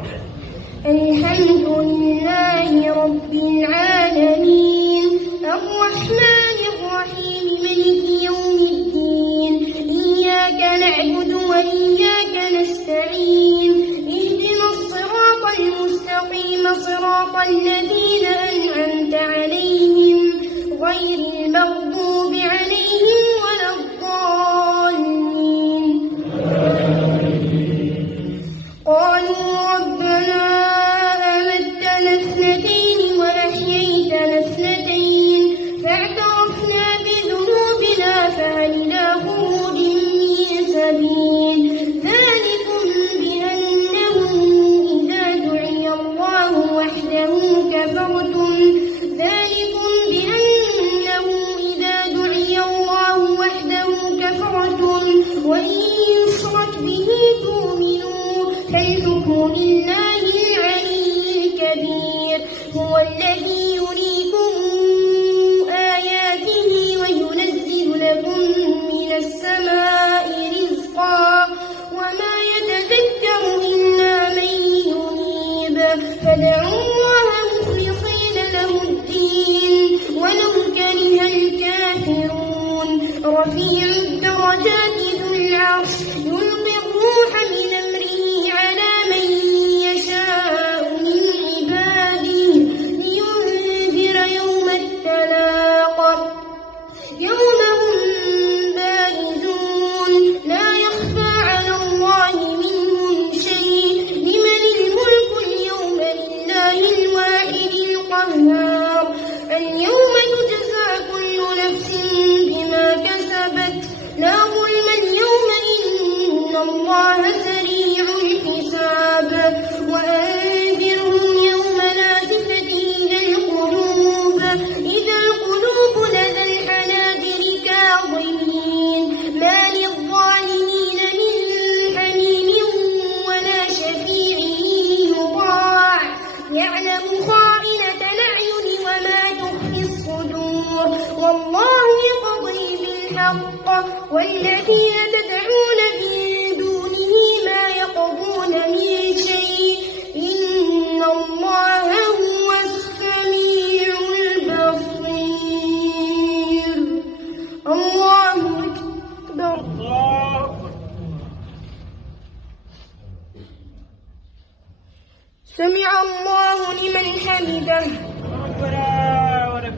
الحمد لله رب العالمين الرحمن الرحيم مالك يوم الدين إياك نعبد وإياك نستعين اهدنا الصراط المستقيم صراط الذين أنعمت عليهم غير المغضوب عليهم ولا الضالين. قالوا ربنا أمتنا اثنتين وأحييتنا اثنتين فاعترفنا بذنوبنا فهل إلى خروج من سبيل ذلكم بأنه إذا دعي الله وحده كفرتم وإن يشرك به تؤمنوا فالحكم لله العلي الكبير هو الذي يريكم آياته وينزل لكم من السماء رزقا وما يتذكر إلا من ينيب فادعوا الله مخلصين له الدين ولو كره الكافرون رفيع الدرجات يلقي الروح من أمره على من يشاء من عباده لينذر يوم التلاق يوم هم بارزون لا يخفى على الله منهم شيء لمن الملك اليوم لله الواحد القهار اليوم تجزى كل نفس بما كسبت لا ظلم اليوم إن الله سريع الحساب وأنذرهم يوم لازفة إذا القلوب لدى الحناجر كاظمين ما للظالمين من حميم ولا شفيع يطاع يعلم خائنة الأعين وما تخفي الصدور والله يقضي بالحق والذين تدعون